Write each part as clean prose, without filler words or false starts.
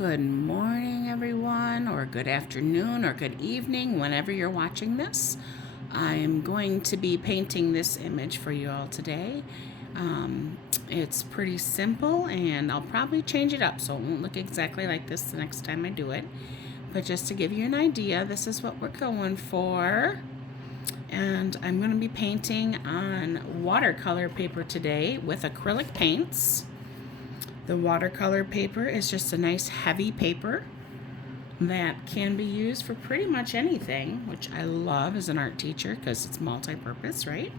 Good morning, everyone, or good afternoon, or good evening, whenever you're watching this. I'm going to be painting this image for you all today. It's pretty simple, and I'll probably change it up so it won't look exactly like this the next time I do it. But just to give you an idea, this is what we're going for. And I'm going to be painting on watercolor paper today with acrylic paints. The watercolor paper is just a nice heavy paper that can be used for pretty much anything, which I love as an art teacher because it's multi-purpose, right?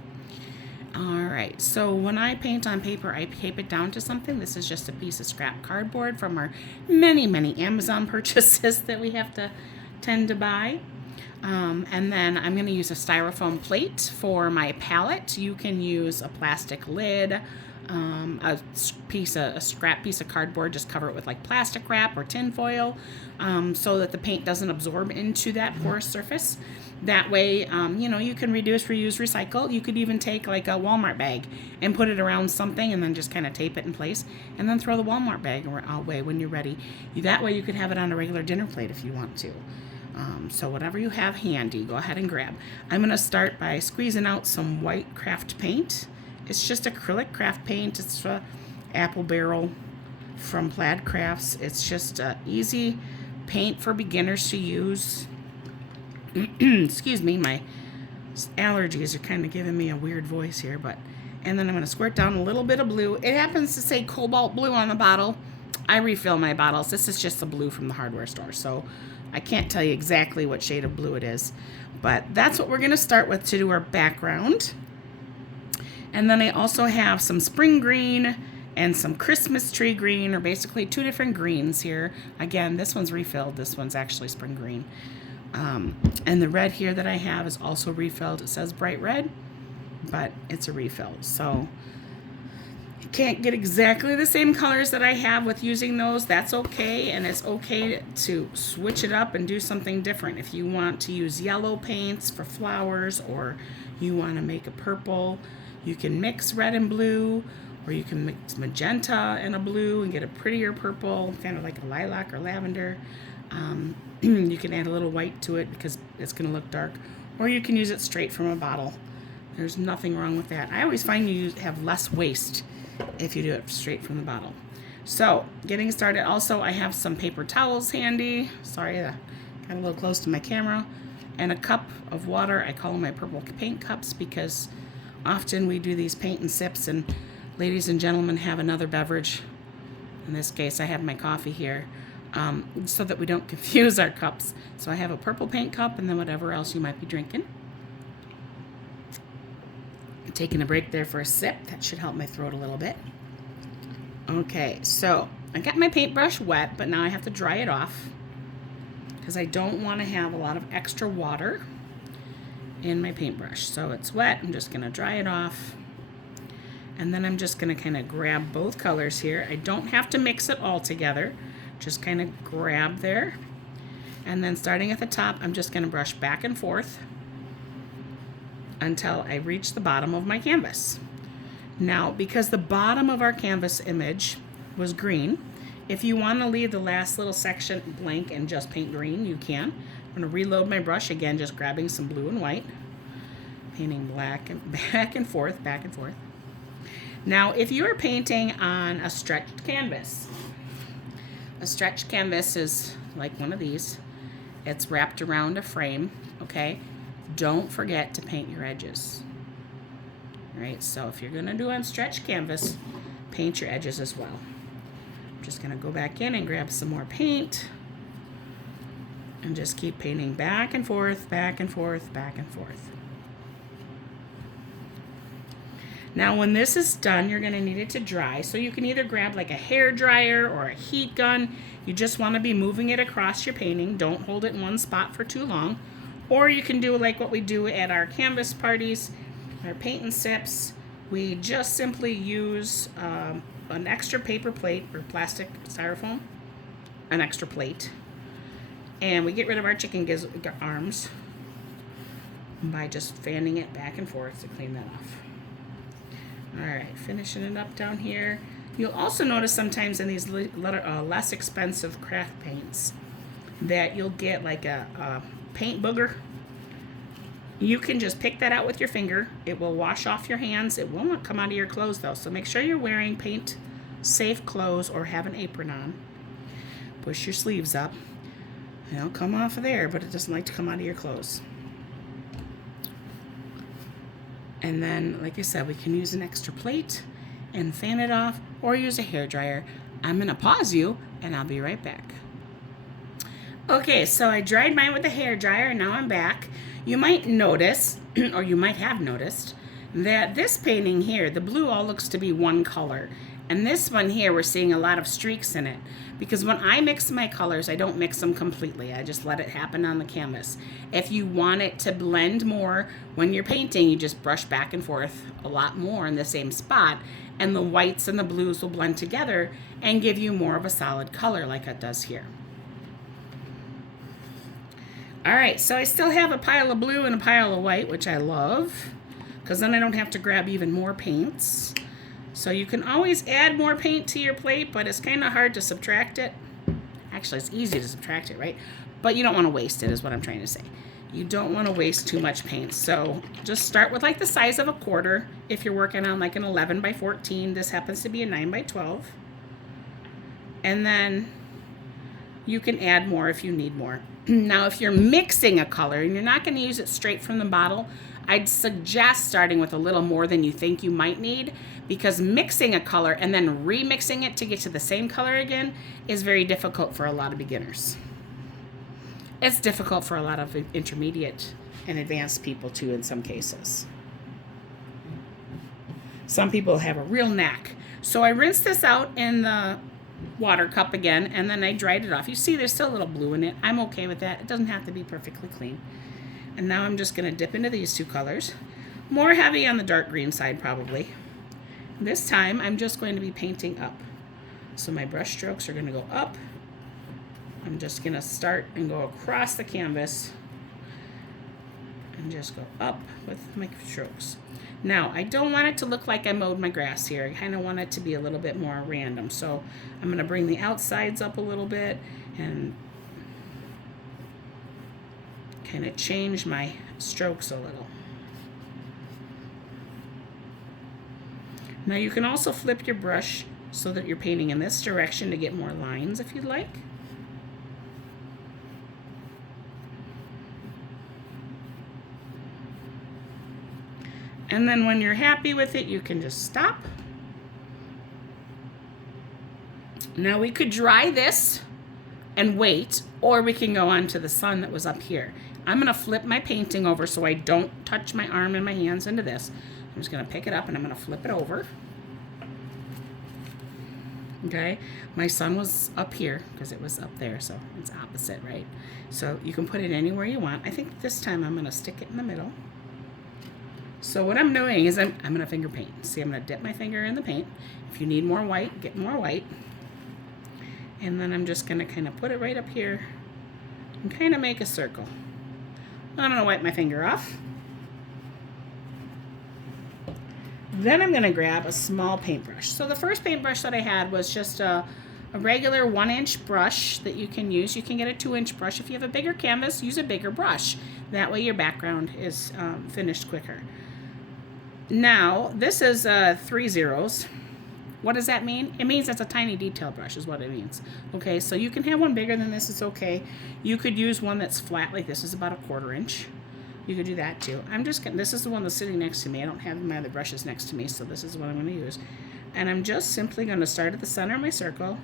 All right, so when I paint on paper, I tape it down to something. This is just a piece of scrap cardboard from our many Amazon purchases that we have to tend to buy. And then I'm going to use a styrofoam plate for my palette. You can use a plastic lid, a scrap piece of cardboard, just cover it with like plastic wrap or tin foil, so that the paint doesn't absorb into that porous surface. That way, you can reduce, reuse, recycle. You could even take like a Walmart bag and put it around something and then just kind of tape it in place and then throw the Walmart bag away when you're ready. That way you could have it on a regular dinner plate if you want to. So whatever you have handy, go ahead and grab. I'm going to start by squeezing out some white craft paint. It's just acrylic craft paint. It's Apple Barrel from Plaid Crafts. It's just easy paint for beginners to use. Excuse me, my allergies are kind of giving me a weird voice here, and then I'm going to squirt down a little bit of blue. It happens to say cobalt blue on the bottle. I refill my bottles. This is just the blue from the hardware store, so I can't tell you exactly what shade of blue it is, but that's what we're going to start with to do our background. And then I also have some spring green and some Christmas tree green, or basically two different greens here. Again, this one's refilled. This one's actually spring green. And the red here that I have is also refilled. It says bright red, but it's a refill. So you can't get exactly the same colors that I have with using those. That's okay, and it's okay to switch it up and do something different. If you want to use yellow paints for flowers, or you want to make a purple, you can mix red and blue, or you can mix magenta and a blue and get a prettier purple, kind of like a lilac or lavender. You can add a little white to it because it's going to look dark, or you can use it straight from a bottle. There's nothing wrong with that. I always find you have less waste if you do it straight from the bottle. So, getting started. Also, I have some paper towels handy. Sorry, I got a little close to my camera. And a cup of water. I call them my purple paint cups because often we do these paint and sips, and ladies and gentlemen have another beverage. In this case, I have my coffee here, so that we don't confuse our cups. So I have a purple paint cup and then whatever else you might be drinking. Taking a break there for a sip. That should help my throat a little bit. Okay, so I got my paintbrush wet, but now I have to dry it off because I don't want to have a lot of extra water in my paintbrush. So it's wet. I'm just going to dry it off. And then I'm just going to kind of grab both colors here. I don't have to mix it all together. Just kind of grab there. And then starting at the top, I'm just going to brush back and forth until I reach the bottom of my canvas. Now, because the bottom of our canvas image was green, if you want to leave the last little section blank and just paint green, you can. I'm going to reload my brush again, just grabbing some blue and white, painting black and back and forth. Now, if you are painting on a stretched canvas is like one of these. It's wrapped around a frame, okay? Don't forget to paint your edges. All right, so if you're gonna do on stretched canvas, paint your edges as well. I'm just gonna go back in and grab some more paint and just keep painting back and forth. Now, when this is done, you're going to need it to dry. So you can either grab like a hair dryer or a heat gun. You just want to be moving it across your painting. Don't hold it in one spot for too long. Or you can do like what we do at our canvas parties, our paint and sips. We just simply use an extra paper plate or plastic styrofoam, an extra plate. And we get rid of our chicken arms by just fanning it back and forth to clean that off. All right, finishing it up down here. You'll also notice sometimes in these less expensive craft paints that you'll get like a paint booger. You can just pick that out with your finger. It will wash off your hands. It will not come out of your clothes though. So make sure you're wearing paint safe clothes or have an apron on. Push your sleeves up. It'll come off of there, but it doesn't like to come out of your clothes. And then, like I said, we can use an extra plate and fan it off or use a hairdryer. I'm gonna pause you and I'll be right back. Okay, so I dried mine with the hairdryer and now I'm back. You might notice, or you might have noticed, that this painting here, the blue all looks to be one color. And this one here, we're seeing a lot of streaks in it. Because when I mix my colors, I don't mix them completely. I just let it happen on the canvas. If you want it to blend more when you're painting, you just brush back and forth a lot more in the same spot. And the whites and the blues will blend together and give you more of a solid color like it does here. All right, so I still have a pile of blue and a pile of white, which I love, because then I don't have to grab even more paints. So you can always add more paint to your plate, but it's kind of hard to subtract it. Actually, it's easy to subtract it, right? But you don't want to waste it, is what I'm trying to say. You don't want to waste too much paint. So just start with like the size of a quarter. If you're working on like an 11 by 14, this happens to be a 9 by 12. And then you can add more if you need more. Now, if you're mixing a color and you're not going to use it straight from the bottle, I'd suggest starting with a little more than you think you might need, because mixing a color and then remixing it to get to the same color again is very difficult for a lot of beginners. It's difficult for a lot of intermediate and advanced people too in some cases. Some people have a real knack. So I rinsed this out in the water cup again, and then I dried it off. You see there's still a little blue in it. I'm okay with that. It doesn't have to be perfectly clean. And now I'm just going to dip into these two colors. More heavy on the dark green side probably. This time I'm just going to be painting up. So my brush strokes are going to go up. I'm just going to start and go across the canvas and just go up with my strokes. Now, I don't want it to look like I mowed my grass here. I kind of want it to be a little bit more random. So I'm going to bring the outsides up a little bit and kind of change my strokes a little. Now you can also flip your brush so that you're painting in this direction to get more lines if you'd like. And then when you're happy with it, you can just stop. Now we could dry this and wait, or we can go on to the sun that was up here. I'm gonna flip my painting over so I don't touch my arm and my hands into this. I'm just gonna pick it up and I'm gonna flip it over. Okay, my sun was up here because it was up there, so it's opposite, right? So you can put it anywhere you want. I think this time I'm gonna stick it in the middle. So what I'm doing is I'm gonna finger paint. See, I'm gonna dip my finger in the paint. If you need more white, get more white. And then I'm just gonna kind of put it right up here and kind of make a circle. I'm gonna wipe my finger off. Then I'm gonna grab a small paintbrush. So the first paintbrush that I had was just a regular 1-inch brush that you can use. You can get a 2-inch brush. If you have a bigger canvas, use a bigger brush. That way your background is finished quicker. Now, this is 3 zeros. What does that mean? It means it's a tiny detail brush is what it means. Okay, so you can have one bigger than this, it's okay. You could use one that's flat like this is about a 1/4 inch. You could do that too. I'm just gonna, this is the one that's sitting next to me. I don't have my other brushes next to me, so this is what I'm gonna use. And I'm just simply gonna start at the center of my circle,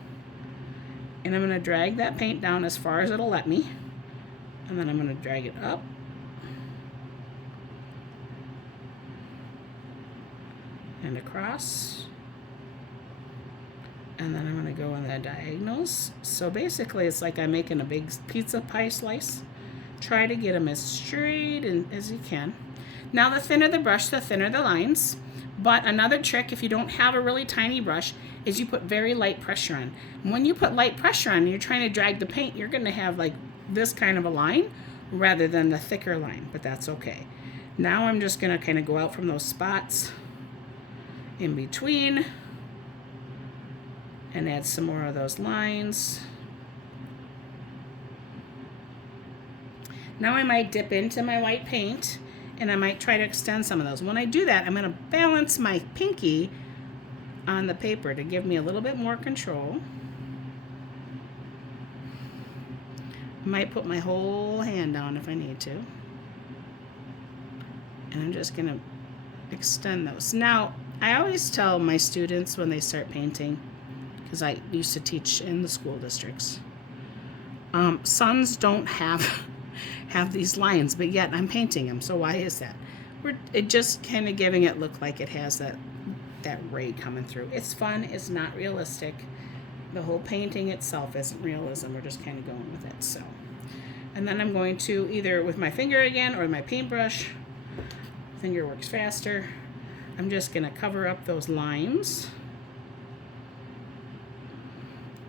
and I'm gonna drag that paint down as far as it'll let me. And then I'm gonna drag it up. And across. And then I'm gonna go on the diagonals. So basically it's like I'm making a big pizza pie slice. Try to get them as straight as you can. Now the thinner the brush, the thinner the lines. But another trick, if you don't have a really tiny brush, is you put very light pressure on. And when you put light pressure on and you're trying to drag the paint, you're gonna have like this kind of a line rather than the thicker line, but that's okay. Now I'm just gonna kind of go out from those spots in between and add some more of those lines. Now I might dip into my white paint and I might try to extend some of those. When I do that, I'm going to balance my pinky on the paper to give me a little bit more control. I might put my whole hand down if I need to. And I'm just going to extend those. Now, I always tell my students when they start painting, because I used to teach in the school districts, sons don't have these lines, but yet I'm painting them. So why is that? It just kind of giving it look like it has that ray coming through. It's fun. It's not realistic. The whole painting itself isn't realism. We're just kind of going with it. So, and then I'm going to either with my finger again or my paintbrush. Finger works faster. I'm just going to cover up those lines.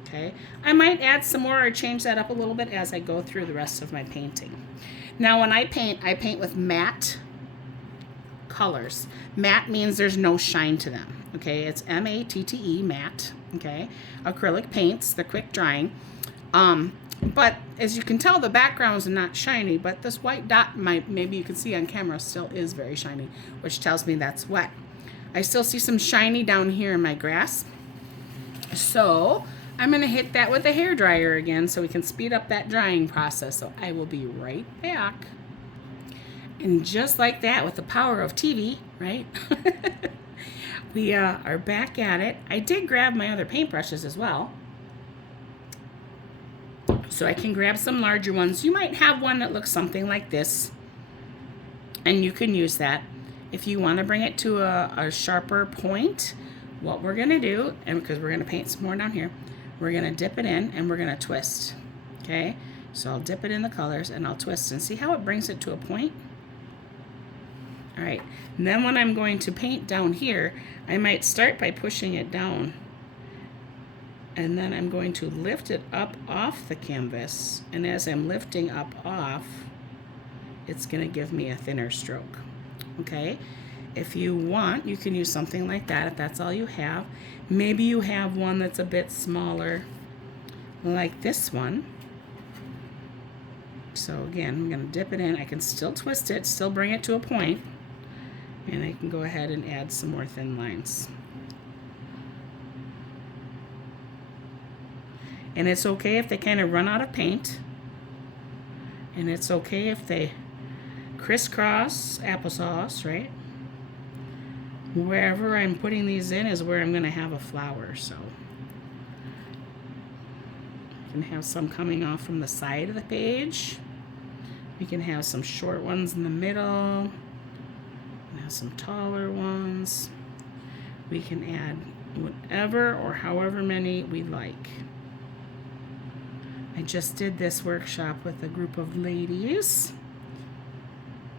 Okay, I might add some more or change that up a little bit as I go through the rest of my painting. Now when I paint with matte colors. Matte means there's no shine to them. Okay, it's M-A-T-T-E, matte. Okay, acrylic paints, they're quick drying. But as you can tell, the background is not shiny, but this white dot, maybe you can see on camera, still is very shiny, which tells me that's wet. I still see some shiny down here in my grass. So I'm going to hit that with a hairdryer again so we can speed up that drying process. So I will be right back. And just like that, with the power of TV, right? We are back at it. I did grab my other paintbrushes as well. So I can grab some larger ones. You might have one that looks something like this. And you can use that. If you want to bring it to a sharper point, what we're going to do, and because we're going to paint some more down here, we're going to dip it in and we're going to twist. Okay? So I'll dip it in the colors and I'll twist and see how it brings it to a point. All right. And then when I'm going to paint down here, I might start by pushing it down. And then I'm going to lift it up off the canvas. And as I'm lifting up off, it's going to give me a thinner stroke. Okay? If you want, you can use something like that if that's all you have. Maybe you have one that's a bit smaller, like this one. So again, I'm going to dip it in. I can still twist it, still bring it to a point, and I can go ahead and add some more thin lines. And it's okay if they kind of run out of paint. And it's okay if they crisscross applesauce, right? Wherever I'm putting these in is where I'm going to have a flower. So you can have some coming off from the side of the page. We can have some short ones in the middle. And have some taller ones. We can add whatever or however many we like. I just did this workshop with a group of ladies.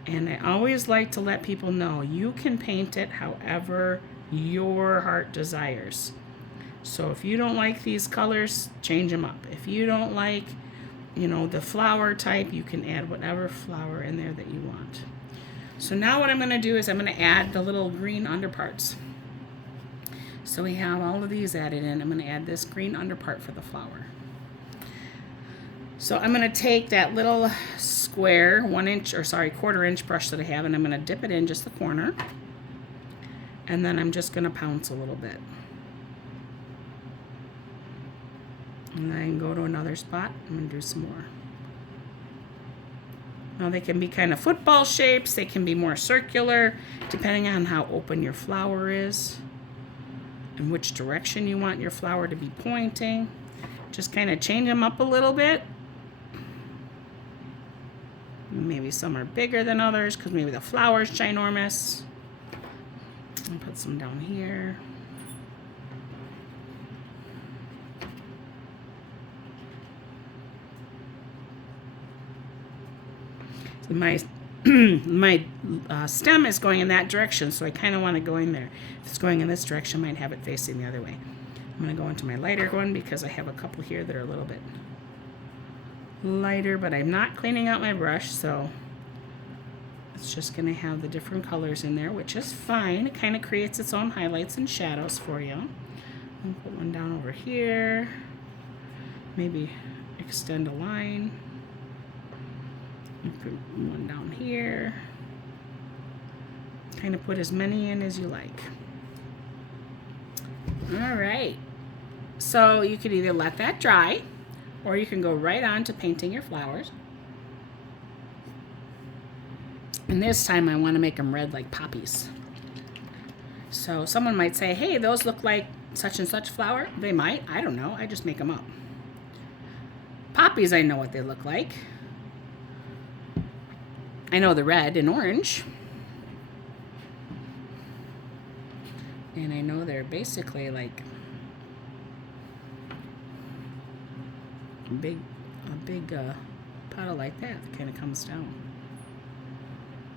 And I always like to let people know you can paint it however your heart desires. So if you don't like these colors, change them up. If you don't like, the flower type, you can add whatever flower in there that you want. So now what I'm going to do is I'm going to add the little green underparts. So we have all of these added in. I'm going to add this green underpart for the flower. So I'm going to take that little square quarter inch brush that I have, and I'm going to dip it in just the corner. And then I'm just going to pounce a little bit. And then go to another spot. I'm going to do some more. Now they can be kind of football shapes. They can be more circular, depending on how open your flower is and which direction you want your flower to be pointing. Just kind of change them up a little bit. Maybe some are bigger than others because maybe the flower's ginormous. I'll put some down here. So my stem is going in that direction, so I kind of want to go in there. If it's going in this direction, I might have it facing the other way. I'm going to go into my lighter one because I have a couple here that are a little bit lighter, but I'm not cleaning out my brush, so it's just going to have the different colors in there, which is fine. It kind of creates its own highlights and shadows for you. I'll put one down over here. Maybe extend a line. And put one down here. Kind of put as many in as you like. All right. So you could either let that dry, or you can go right on to painting your flowers. And this time I want to make them red like poppies. So someone might say, hey, those look like such and such flower. They might. I don't know. I just make them up. Poppies, I know what they look like. I know the red and orange. And I know they're basically like a big petal like that kind of comes down.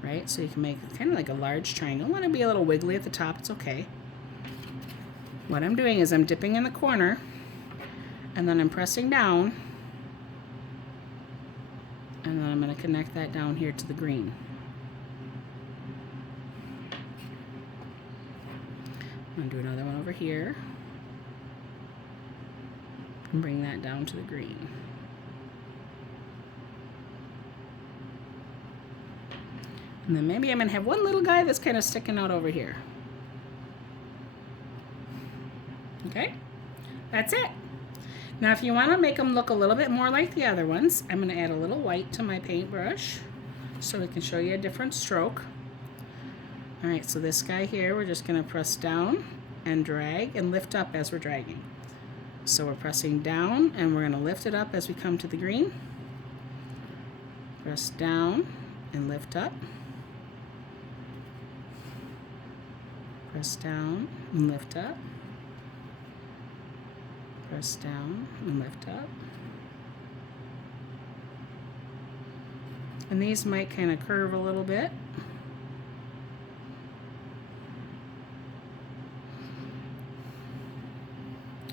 Right? So you can make kind of like a large triangle. Want to be a little wiggly at the top, it's okay. What I'm doing is I'm dipping in the corner and then I'm pressing down, and then I'm going to connect that down here to the green. I'm going to do another one over here and bring that down to the green. And then maybe I'm going to have one little guy that's kind of sticking out over here. Okay, that's it. Now if you want to make them look a little bit more like the other ones, I'm going to add a little white to my paintbrush so we can show you a different stroke. All right, so this guy here, we're just going to press down and drag and lift up as we're dragging. So we're pressing down and we're going to lift it up as we come to the green. Press down and lift up. Press down and lift up. Press down and lift up. And these might kind of curve a little bit.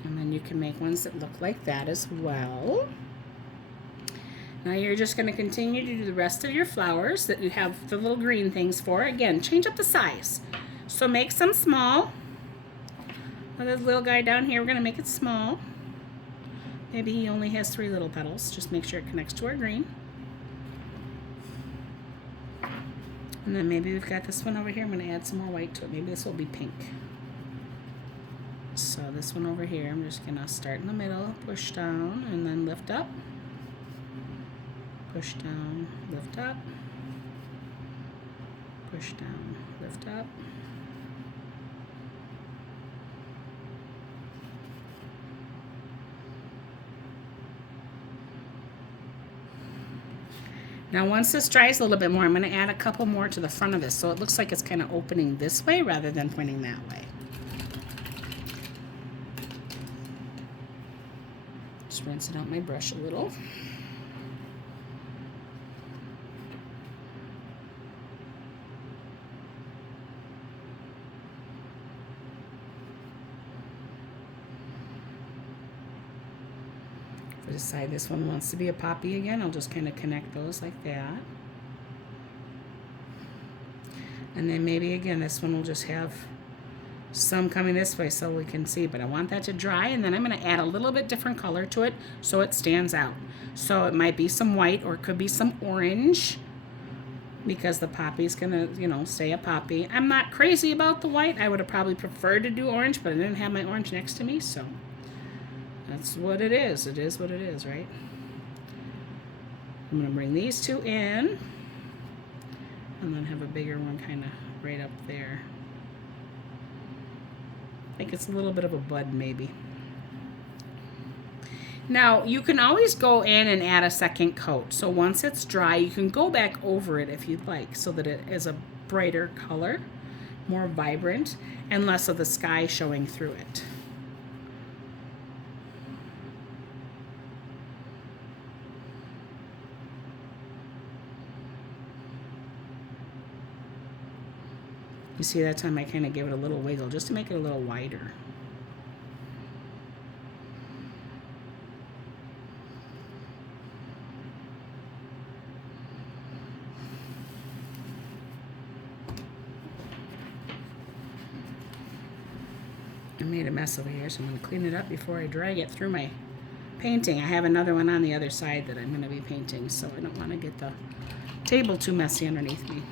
And then you can make ones that look like that as well. Now you're just going to continue to do the rest of your flowers that you have the little green things for. Again, change up the size. So make some small. Now this little guy down here, we're going to make it small. Maybe he only has 3 little petals. Just make sure it connects to our green. And then maybe we've got this one over here. I'm going to add some more white to it. Maybe this will be pink. So this one over here, I'm just going to start in the middle, push down, and then lift up. Push down, lift up. Push down, lift up. Now once this dries a little bit more, I'm going to add a couple more to the front of this so it looks like it's kind of opening this way rather than pointing that way. Just rinsing out my brush a little. If I decide this one wants to be a poppy again, I'll just kind of connect those like that. And then maybe again this one will just have some coming this way so we can see, but I want that to dry, and then I'm going to add a little bit different color to it so it stands out. So it might be some white or it could be some orange because the poppy's going to, you know, stay a poppy. I'm not crazy about the white. I would have probably preferred to do orange, but I didn't have my orange next to me, so that's what it is. It is what it is, right? I'm going to bring these 2 in and then have a bigger one kind of right up there. I think it's a little bit of a bud maybe. Now you can always go in and add a second coat. So once it's dry, you can go back over it if you'd like so that it is a brighter color, more vibrant, and less of the sky showing through it. You see, that time I kind of gave it a little wiggle just to make it a little wider. And made a mess over here, so I'm going to clean it up before I drag it through my painting. I have another one on the other side that I'm going to be painting, so I don't want to get the table too messy underneath me.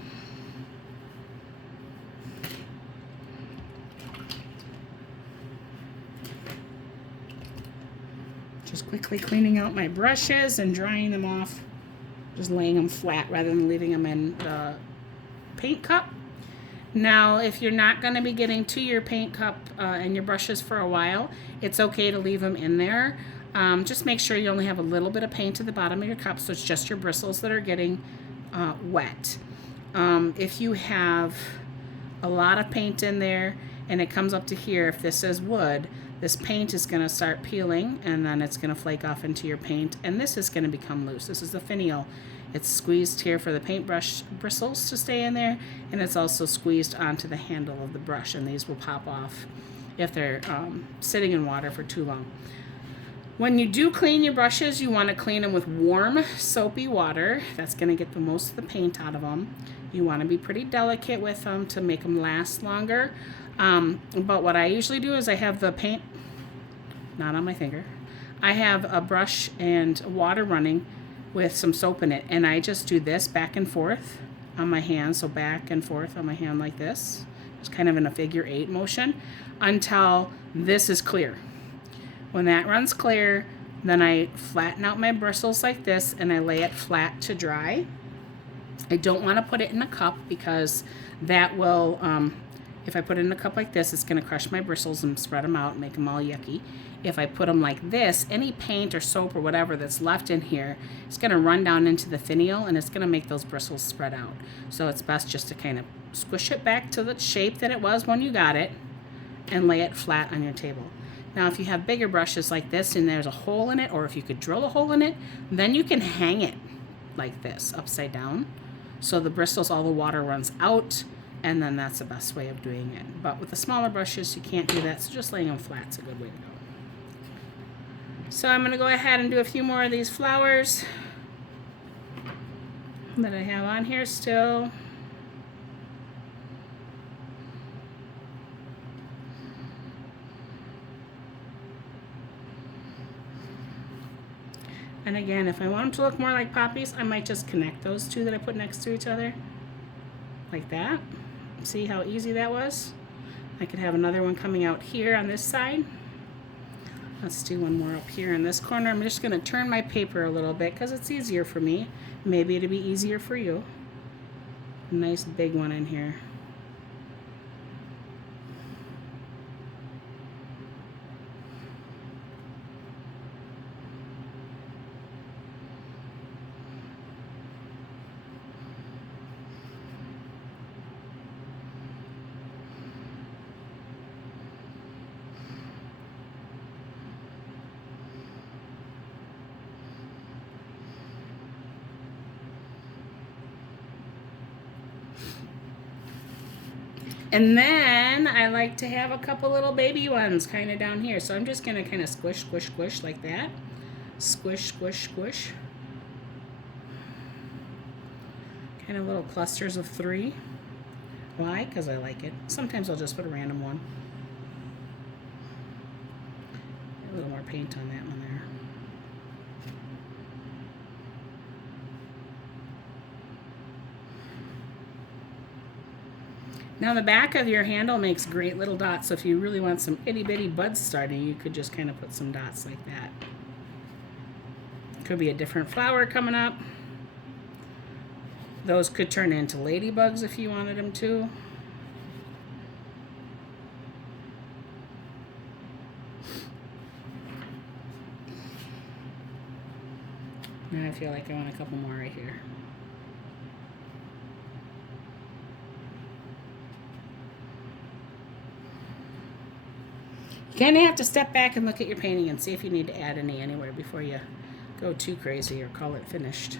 Just quickly cleaning out my brushes and drying them off. Just laying them flat rather than leaving them in the paint cup. Now, if you're not going to be getting to your paint cup and your brushes for a while, it's okay to leave them in there. Just make sure you only have a little bit of paint at the bottom of your cup, so it's just your bristles that are getting wet. If you have a lot of paint in there and it comes up to here, if this says wood, this paint is going to start peeling and then it's going to flake off into your paint, and this is going to become loose. This is the finial. It's squeezed here for the paintbrush bristles to stay in there, and it's also squeezed onto the handle of the brush, and these will pop off if they're sitting in water for too long. When you do clean your brushes, you want to clean them with warm, soapy water. That's going to get the most of the paint out of them. You want to be pretty delicate with them to make them last longer. But what I usually do is I have the paint, not on my finger, I have a brush and water running with some soap in it, and I just do this back and forth on my hand, so back and forth on my hand like this, just kind of in a figure 8 motion until this is clear. When that runs clear, then I flatten out my bristles like this and I lay it flat to dry. I don't want to put it in a cup because that will, if I put it in a cup like this, it's going to crush my bristles and spread them out and make them all yucky. If I put them like this, any paint or soap or whatever that's left in here, it's going to run down into the finial and it's going to make those bristles spread out. So it's best just to kind of squish it back to the shape that it was when you got it and lay it flat on your table. Now, if you have bigger brushes like this and there's a hole in it, or if you could drill a hole in it, then you can hang it like this, upside down. So the bristles, all the water runs out, and then that's the best way of doing it. But with the smaller brushes, you can't do that, so just laying them flat is a good way to go. So I'm going to go ahead and do a few more of these flowers that I have on here still. And again, if I want them to look more like poppies, I might just connect those two that I put next to each other, like that. See how easy that was? I could have another one coming out here on this side. Let's do one more up here in this corner. I'm just going to turn my paper a little bit because it's easier for me. Maybe it'll be easier for you. A nice big one in here. And then I like to have a couple little baby ones kind of down here. So I'm just going to kind of squish, squish, squish like that. Squish, squish, squish. Kind of little clusters of 3. Why? Because I like it. Sometimes I'll just put a random one. A little more paint on that one there. Now the back of your handle makes great little dots, so if you really want some itty bitty buds starting, you could just kind of put some dots like that. Could be a different flower coming up. Those could turn into ladybugs if you wanted them to. And I feel like I want a couple more right here. You kind of have to step back and look at your painting and see if you need to add any anywhere before you go too crazy or call it finished.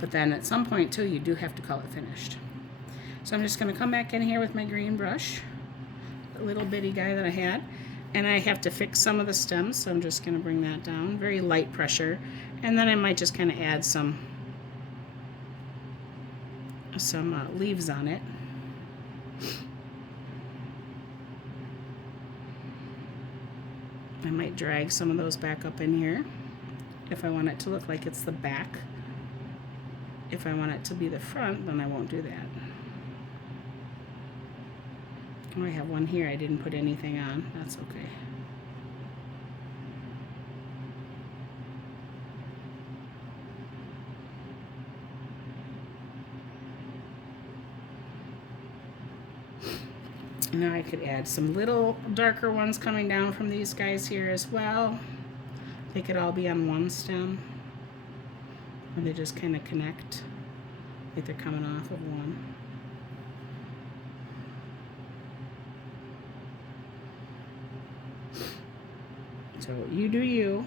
But then at some point too, you do have to call it finished. So I'm just going to come back in here with my green brush, the little bitty guy that I had, and I have to fix some of the stems, so I'm just going to bring that down, very light pressure, and then I might just kind of add some leaves on it. I might drag some of those back up in here if I want it to look like it's the back. If I want it to be the front, then I won't do that. Oh, I have one here I didn't put anything on. That's okay. Now I could add some little darker ones coming down from these guys here as well. They could all be on one stem, or they just kind of connect, like they're coming off of one. So you do you.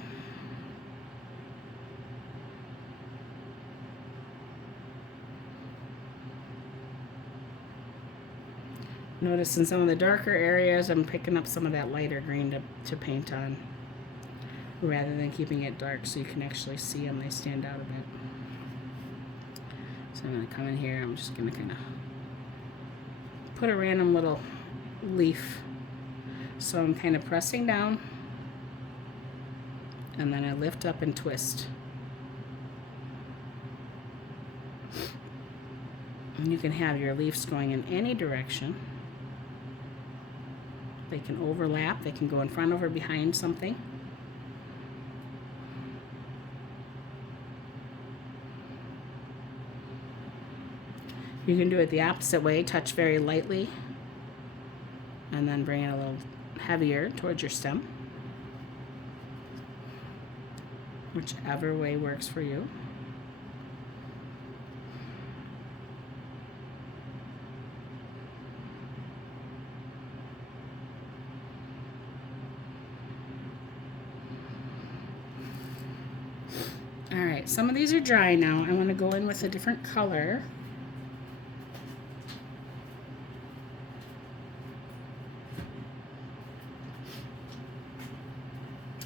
Notice in some of the darker areas, I'm picking up some of that lighter green to paint on, rather than keeping it dark so you can actually see them. They stand out a bit. So I'm going to come in here. I'm just going to kind of put a random little leaf. So I'm kind of pressing down, and then I lift up and twist. And you can have your leaves going in any direction. They can overlap. They can go in front of or behind something. You can do it the opposite way. Touch very lightly and then bring it a little heavier towards your stem. Whichever way works for you. Alright, some of these are dry now. I want to go in with a different color.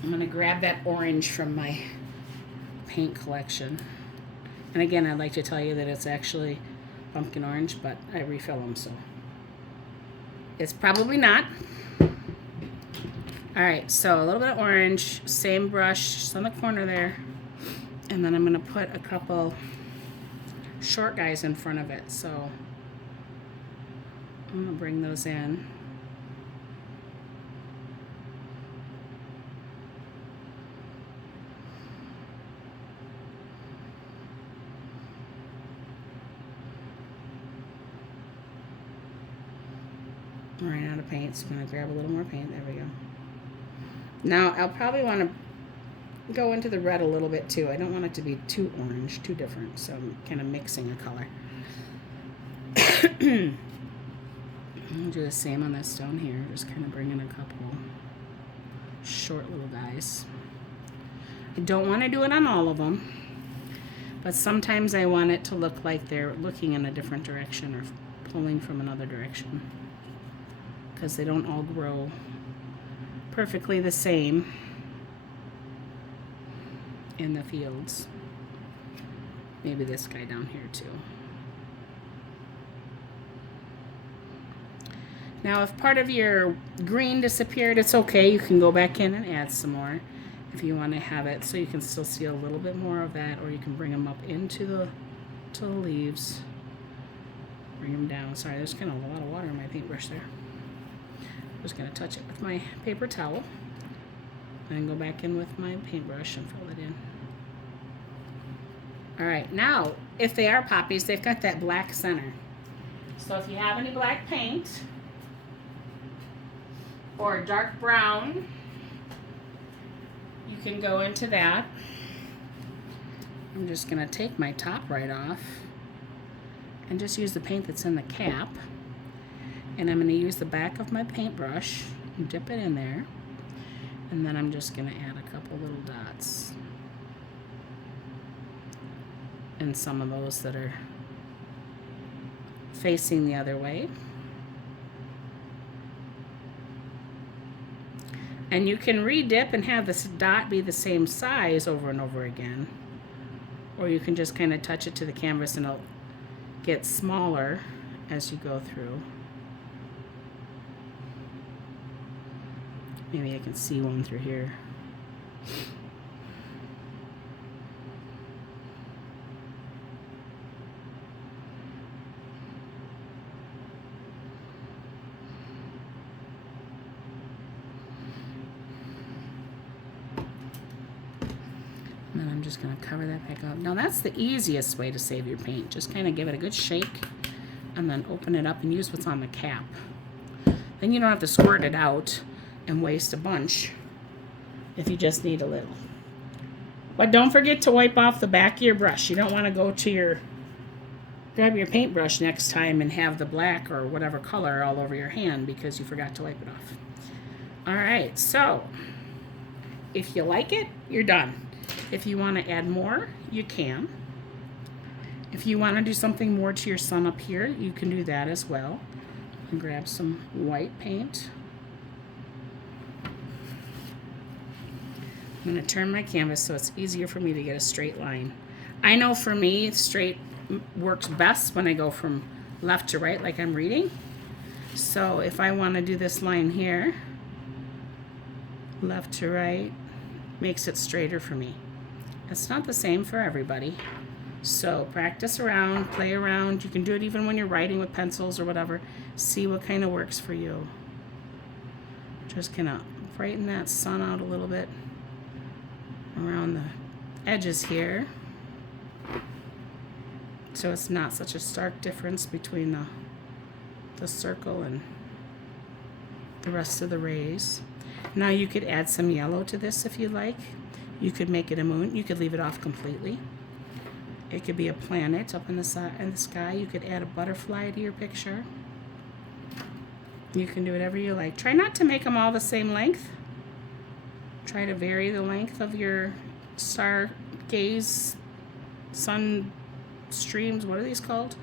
I'm going to grab that orange from my paint collection. And again, I'd like to tell you that it's actually pumpkin orange, but I refill them, so it's probably not. Alright, so a little bit of orange, same brush, just on the corner there. And then I'm going to put a couple short guys in front of it. So I'm going to bring those in. I'm running out of paint, so I'm going to grab a little more paint. There we go. Now I'll probably want to go into the red a little bit too. I don't want it to be too orange, too different, so I'm kind of mixing a color. I'll do the same on this stone here, just kind of bring in a couple short little guys. I don't want to do it on all of them, but sometimes I want it to look like they're looking in a different direction or pulling from another direction, because they don't all grow perfectly the same in the fields. Maybe this guy down here too. Now if part of your green disappeared, it's okay. You can go back in and add some more if you want to have it so you can still see a little bit more of that, or you can bring them up into the leaves. Bring them down. Sorry, there's kind of a lot of water in my paintbrush there. I'm just going to touch it with my paper towel and go back in with my paintbrush and fill it in. Alright, now, if they are poppies, they've got that black center. So if you have any black paint, or dark brown, you can go into that. I'm just going to take my top right off and just use the paint that's in the cap. And I'm going to use the back of my paintbrush and dip it in there. And then I'm just going to add a couple little dots. And some of those that are facing the other way. And you can re-dip and have this dot be the same size over and over again. Or you can just kind of touch it to the canvas and it'll get smaller as you go through. Maybe I can see one through here. And then I'm just going to cover that back up. Now that's the easiest way to save your paint. Just kind of give it a good shake and then open it up and use what's on the cap. Then you don't have to squirt it out and waste a bunch if you just need a little. But don't forget to wipe off the back of your brush. You don't want to go to grab your paintbrush next time and have the black or whatever color all over your hand because you forgot to wipe it off. All right, so if you like it, you're done. If you want to add more, you can. If you want to do something more to your sun up here, you can do that as well. And grab some white paint. I'm going to turn my canvas so it's easier for me to get a straight line. I know for me, straight works best when I go from left to right like I'm reading. So if I want to do this line here, left to right, makes it straighter for me. It's not the same for everybody. So practice around, play around. You can do it even when you're writing with pencils or whatever. See what kind of works for you. Just kind of brighten that sun out a little bit around the edges here. So it's not such a stark difference between the circle and the rest of the rays. Now you could add some yellow to this if you like. You could make it a moon. You could leave it off completely. It could be a planet up in the sky. You could add a butterfly to your picture. You can do whatever you like. Try not to make them all the same length. Try to vary the length of your stargaze, sun streams. What are these called?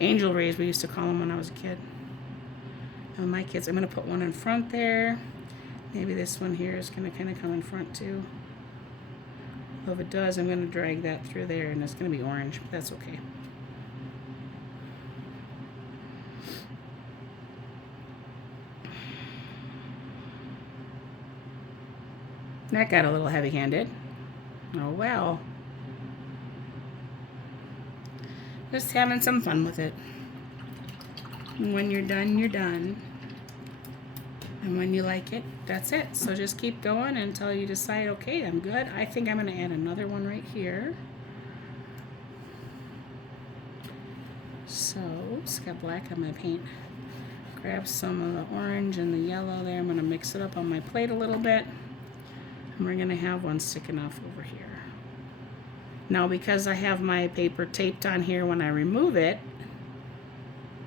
Angel rays, we used to call them when I was a kid. And my kids, I'm going to put one in front there. Maybe this one here is going to kind of come in front too. Well, if it does, I'm going to drag that through there, and it's going to be orange, but that's okay. That got a little heavy-handed. Oh well. Just having some fun with it. And when you're done, you're done. And when you like it, that's it. So just keep going until you decide, okay, I'm good. I think I'm going to add another one right here. So, oops, got black on my paint. Grab some of the orange and the yellow there. I'm going to mix it up on my plate a little bit. And we're going to have one sticking off over here. Now, because I have my paper taped on here, when I remove it,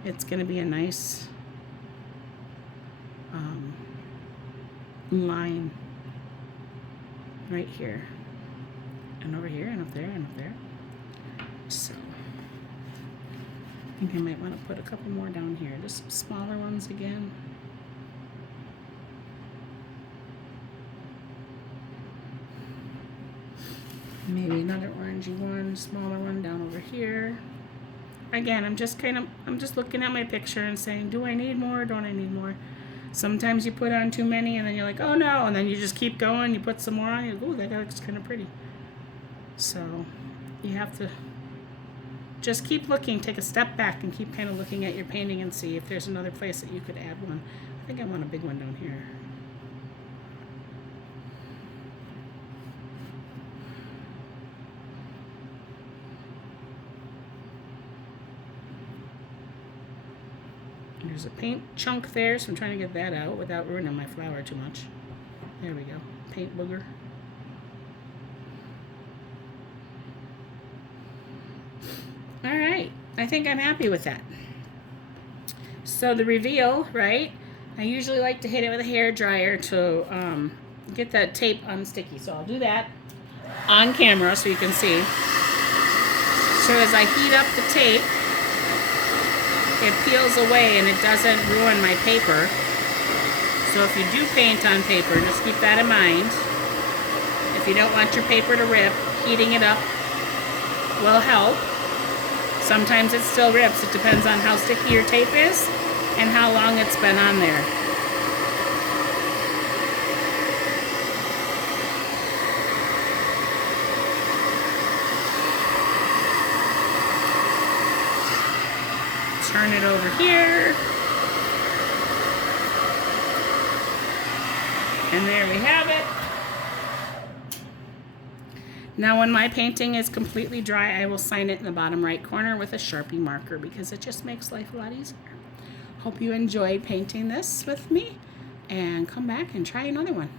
it's going to be a nice line right here and over here and up there and up there. So I think I might want to put a couple more down here, just some smaller ones again. Maybe another orangey one, smaller one down over here. Again, I'm just looking at my picture and saying, do I need more or don't I need more? Sometimes you put on too many and then you're like, oh no, and then you just keep going, you put some more on, you go, ooh, that looks kind of pretty. So you have to just keep looking, take a step back and keep kind of looking at your painting and see if there's another place that you could add one. I think I want a big one down here. There's a paint chunk there, so I'm trying to get that out without ruining my flower too much. There we go. Paint booger. All right. I think I'm happy with that. So the reveal, right? I usually like to hit it with a hair dryer to get that tape unsticky. So I'll do that on camera so you can see. So as I heat up the tape, it peels away and it doesn't ruin my paper. So if you do paint on paper, just keep that in mind. If you don't want your paper to rip, heating it up will help. Sometimes it still rips. It depends on how sticky your tape is and how long it's been on there. turn it over here. And there we have it. Now when my painting is completely dry, I will sign it in the bottom right corner with a Sharpie marker because it just makes life a lot easier. Hope you enjoyed painting this with me, and come back and try another one.